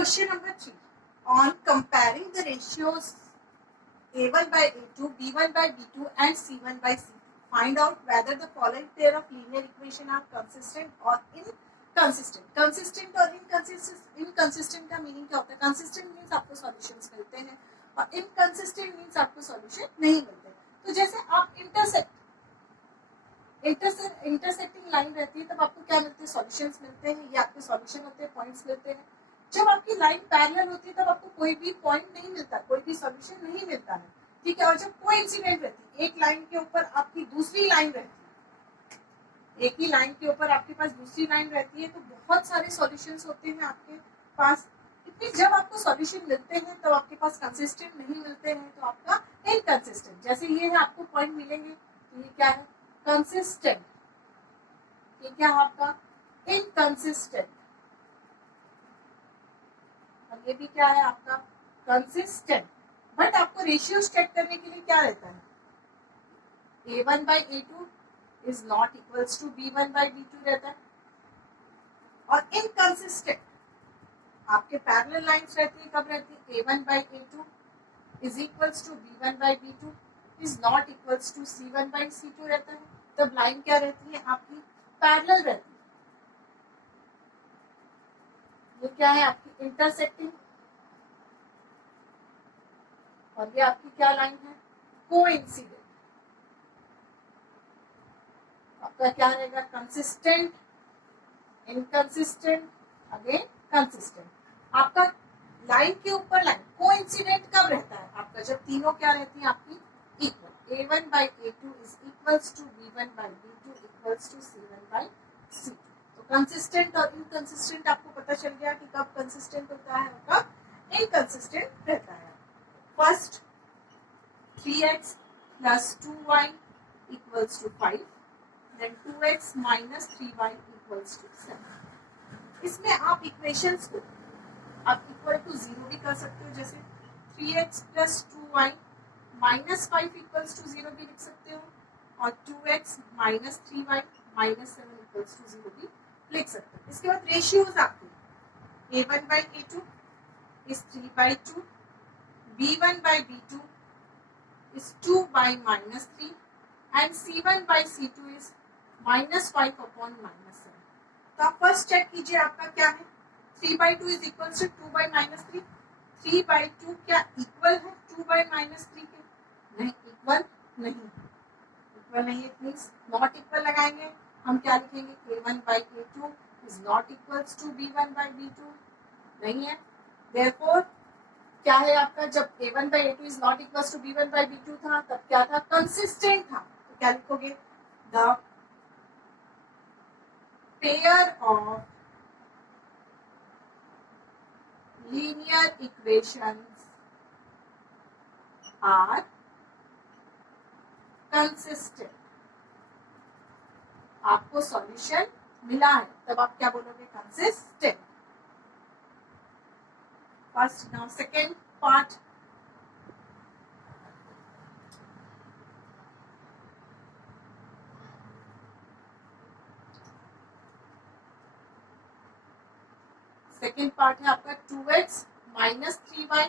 Question number 3. On comparing the ratios A1 by A2, B1 by B2 and C1 by C2, find out whether the following pair of linear equation are consistent or inconsistent. Consistent और inconsistent का meaning क्या होता है? Consistent means आपको solutions मिलते हैं और inconsistent means आपको सॉल्यूशन नहीं मिलते. तो जैसे आप इंटरसेक्टिंग लाइन रहती है तब आपको क्या मिलते हैं? सॉल्यूशंस मिलते हैं. ये आपके सॉल्यूशन होते हैं, पॉइंट्स मिलते हैं. जब आपकी लाइन पैरेलल होती है तब आपको कोई भी पॉइंट नहीं मिलता, कोई भी सॉल्यूशन नहीं मिलता है. ठीक है. और जब कोइंसिडेंट रहती है, एक लाइन के ऊपर आपकी दूसरी लाइन रहती है, एक ही लाइन के ऊपर आपके पास दूसरी लाइन रहती है, तो बहुत सारे सॉल्यूशंस होते हैं आपके पास. इसलिए जब आपको सॉल्यूशन मिलते हैं तब आपके पास कंसिस्टेंट नहीं मिलते हैं तो आपका इनकंसिस्टेंट. जैसे ये है, आपको पॉइंट मिलेंगे तो ये क्या है? कंसिस्टेंट. ये क्या है आपका? इनकंसिस्टेंट. और ये भी क्या है आपका? कंसिस्टेंट. बट आपको रेशियोज चेक करने के लिए क्या रहता है? A1 by A2 is not equals to B1 by B2 रहता है. और इनकंसिस्टेंट आपके पैरेलल लाइंस रहती है. कब रहती है? A1 by A2 is equals to B1 by B2 is not equals to C1 by C2 रहता है. तब लाइन क्या रहती है? आपकी पैरेलल रहती है. ये क्या है? आपकी इंटरसेक्टिंग. और ये आपकी क्या लाइन है? कोइंसिडेंट. आपका क्या रहेगा? Consistent, inconsistent, again consistent. आपका लाइन के ऊपर लाइन कोइंसिडेंट कब रहता है? आपका जब तीनों क्या रहती है? आपकी equal. A1 by A2 is equals to B1 by B2 equals to C1 by C2. तो कंसिस्टेंट और इनकंसिस्टेंट आपको पता चल गया कि कब कंसिस्टेंट होता है और कब इनकंसिस्टेंट रहता है. First 3x plus 2y equals to 5, then 2x minus 3y equals to 7. इसमें आप इक्वेशंस को आप इक्वल टू 0 भी कर सकते हो. जैसे 3x plus 2y minus 5 equals to 0 भी लिख सकते हो और 2x minus 3y minus 7 equals to 0 भी लिख सकते हो. इसके बाद रेशियोज आपके A1 by A2 is 3 by 2, B1 by B2 is 2 by minus 3 and C1 by C2 is minus 5 upon minus 7. तो आप फर्स्ट चेक कीजिए आपका क्या है? 3 by 2 is equal to 2 by minus 3. 3 by 2 क्या इक्वल है 2 by minus 3 के? नहीं, इक्वल नहीं. इक्वल नहीं, इट मींस नॉट इक्वल लगाएंगे. हम क्या लिखेंगे? A1 by A2 is not equals to B1 by B2. नहीं है. Therefore क्या है आपका? जब A1 by A2 is not equals to B1 by B2 था तब क्या था? कंसिस्टेंट था. तो क्या लिखोगे? The pair of linear equations are consistent. आपको सॉल्यूशन मिला है तब आप क्या बोलोगे? Consistent. First, now second part. Second part है आपका 2x minus 3y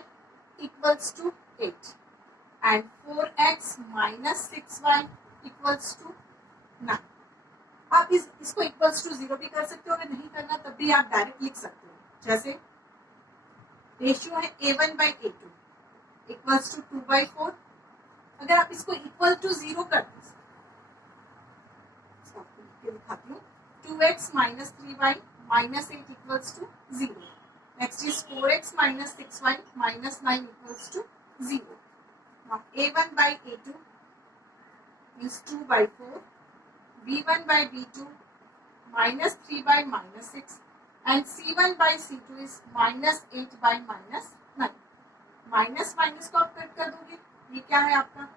equals to 8 and 4x minus 6y equals to 9. आप इसको इक्वल्स टू 0 भी कर सकते हो. अगर नहीं करना तब भी आप डायरेक्ट लिख सकते हो. जैसे रेशियो है A1 by A2 equals to 2 by 4. अगर आप इसको इक्वल टू 0 कर दो, दिखाती हूँ. 2x minus 3y minus 8 equals to 0. Next is 4x minus 6y minus 9 equals to 0. Now A1 by A2 is 2 by 4, B1 by B2 minus 3 by minus 6 and C1 by C2 is minus 8 by minus 9. Minus minus को आप cut कर दोगे. ये क्या है आपका?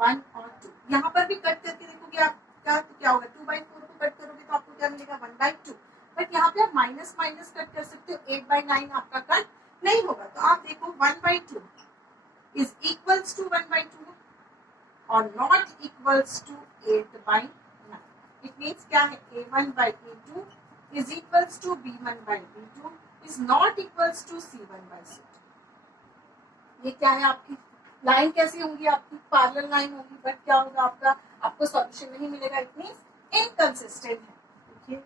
1 और 2. यहाँ पर भी कट करके देखोगे आप क्या, तो क्या होगा? 2 by 4 को कट करोगे तो आपको क्या मिलेगा? 1 by 2. बट यहाँ पे आप माइनस माइनस कट कर सकते हो. 8 by 9 आपका कट नहीं होगा. तो आप देखो 1 by 2 is equals to 1 by 2 और not equals to 8 by 9. It means क्या है? A1 by A2 is equals to B1 by B2 is not equals to C1 by C2। ये क्या है आपकी लाइन, कैसी होंगी आपकी पैरेलल लाइन होगी, बट क्या होगा आपका, आपको सॉल्यूशन नहीं मिलेगा, इट मींस इनकंसिस्टेंट है। देखिए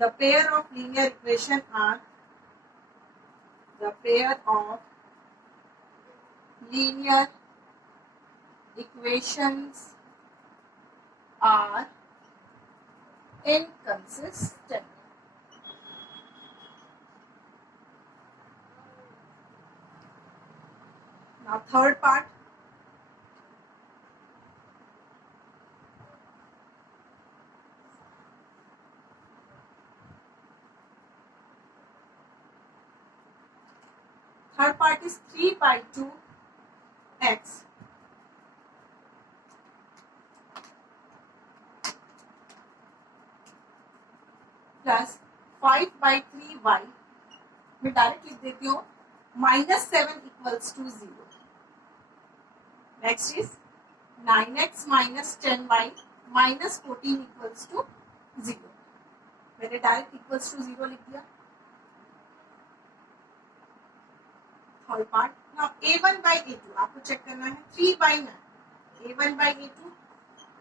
the pair of linear equation are the pair of linear equations are inconsistent। Now third part, is 3 by 2x plus 5 by 3y, मैं डायरेक्ट लिख देती हूँ, -7 equals to 0। Next is 9x minus 10y minus 14 equals to 0। मैंने direct equals to 0 लिख दिया। Third part, now a1 by a2 आपको check करना है, 3 by 9, a1 by a2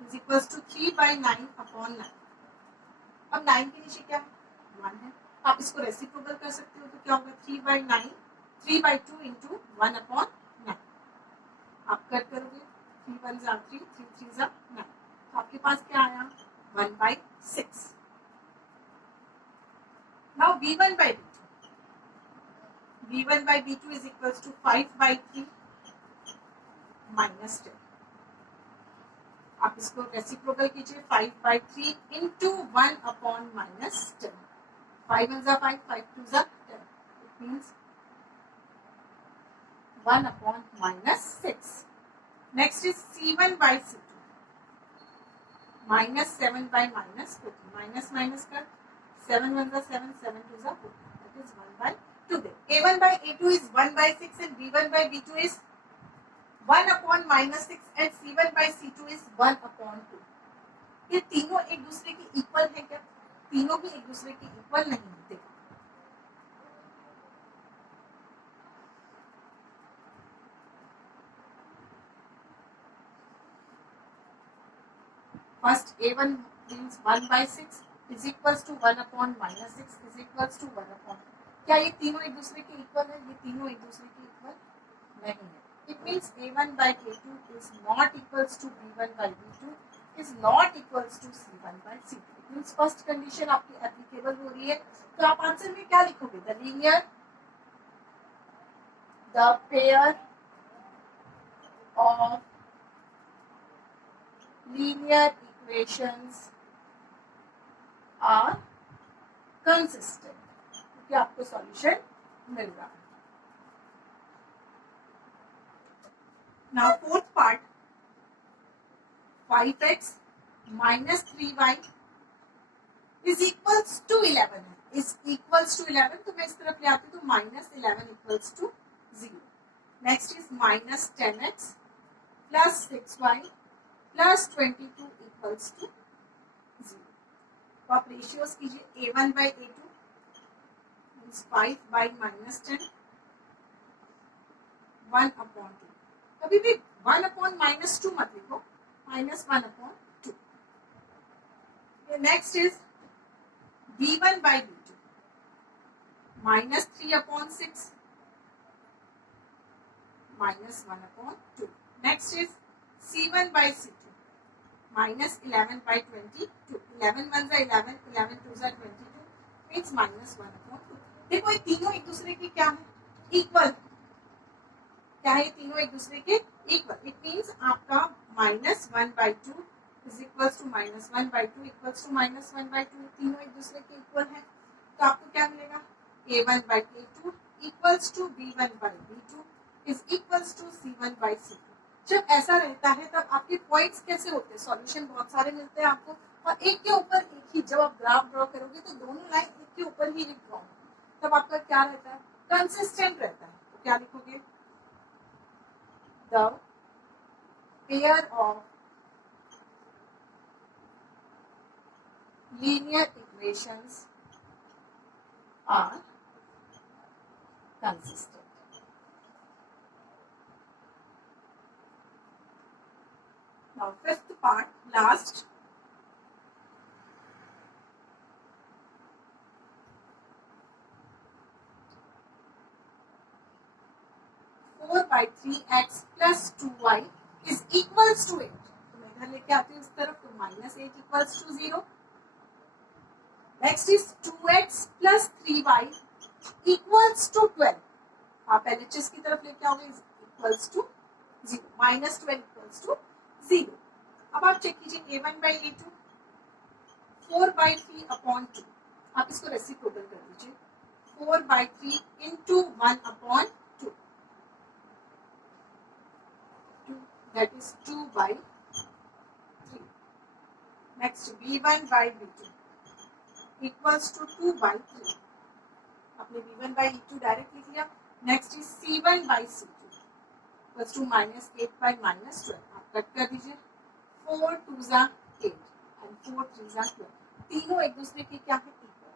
is equals to 3 by 9 upon 9। अब 9 के नीचे क्या है 1 है, आप इसको रेसिप्रोकल कर सकते हो, तो क्या होगा 3 by 9, 3 by 2 into 1 upon 9। आप कट करोगे, 3 1 जा 3, 3 3 जा 9, तो आपके पास क्या आया 1 by 6। Now b1 by b2, b1 by b2 is equals to 5 by 3 minus 10। आप इसको रेसिप्रोकल कीजिए, 5 by 3 into 1 upon minus 10। 5 1 जा 5, 5 2 जा 10, it means 1 upon minus 6। Next is c1 by c2, minus 7 by minus 14, minus minus कर 7 1 जा 7, 7 2 जा 14, that is 1 by 2। a1 by a2 is 1 by 6 and b1 by b2 is 1 upon minus 6 and c1 by c2 is 1 upon 2। ये तीनों एक दूसरे के equal है क्या? तीनों भी एक दूसरे के इक्वल नहीं होते। First a1 means 1 by 6 is equals to 1 upon minus 6 is equals to 1 upon, क्या ये तीनों एक दूसरे के इक्वल है? ये तीनों एक दूसरे के इक्वल नहीं है। It means a1 by a2 is not equals to b1 by b2 is not equals to c1 by c2। It means first condition आपकी एप्लीकेबल हो रही है, तो आप आंसर में क्या लिखोगे? The linear, the pair of linear equations are consistent, क्योंकि आपको सॉल्यूशन मिल रहा है। Now fourth part, 5x minus 3y is equals to 11 है, is equals to 11, तो मैं इस तरफ ले आती हूँ, तो minus 11 equals to 0। Next is minus 10x plus 6y plus 22 equals to 0। तो आप रेशियोज कीजिए, a1 by a2 means 5 by minus 10, 1 upon 2। कभी भी 1 upon minus 2 मत लिखो, minus 1 upon 2। Next is b1 by b2 minus 3 upon 6 minus 1 upon 2। Next is c1 by c2 minus 11 by 22, 11 1 जा 11, 11 2 जा 22 means minus 1 upon 2। देखो ये तीनों एक दूसरे के क्या है? इक्वल। क्या है? तीनों एक दूसरे के इक्वल। इट मीन्स आपका minus 1 by 2 is equals to minus 1 by 2 equals to minus 1 by 2, तीनों एक दूसरे के इक्वल है, तो आपको क्या मिलेगा? a1 by a2 equals to b1 by b2 is equals to c1 by c2। जब ऐसा रहता है तब आपके पॉइंट्स कैसे होते हैं? सॉल्यूशन बहुत सारे मिलते हैं आपको, और एक के ऊपर एक ही, जब आप ग्राफ ड्रॉ करोगे तो दोनों लाइन एक के ऊपर ही ड्रॉ होगी, तब आपका क्या रहता है? कंसिस्टेंट रहता है। तो क्या लिखोगे? The pair of linear equations are consistent. Now fifth part, last. Four by three x plus two y is equals to 8. तो मैं इधर लेके आती हूँ इस तरफ, तो minus 8 equals to 0. Next is 2x plus 3y equals to 12. आप LHS की तरफ लेके आओगे, equals to 0. Minus 12 equals to 0. अब आप चेक कीजिए a1 by a2 4 by 3 upon 2. आप इसको रेसिप्रोकल कर दीजिए. 4 by 3 into 1 upon 2. That is 2 by 3. Next b1 by b2 equals to 2 by 3. आपने b1 by e2 डायरेक्ट लिख लिया. Next is c1 by c2 equals to minus 8 by minus 12. आप cut कर दीजिए. 4 2 जा 8 and 4 3 जा 12. तीनों एक दूसरे के क्या है, इक्वल.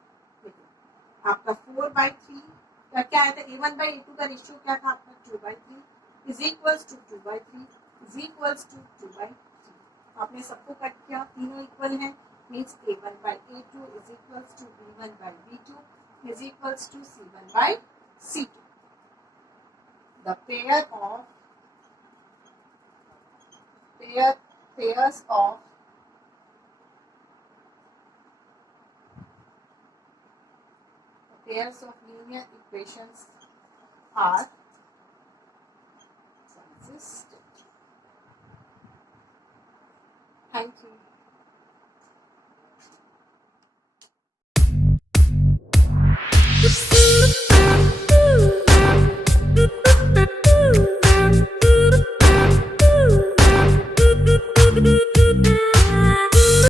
आपका 4 by 3 का क्या है था, a1 by a2 का रेशियो क्या था आपका 2 by 3 is equals to 2 by 3 is equals to 2 by 3. आपने सबको कट किया, तीनों इक्वल हैं. Means a1 by a2 is equals to b1 by b2 is equals to c1 by c2. The pairs of linear equations are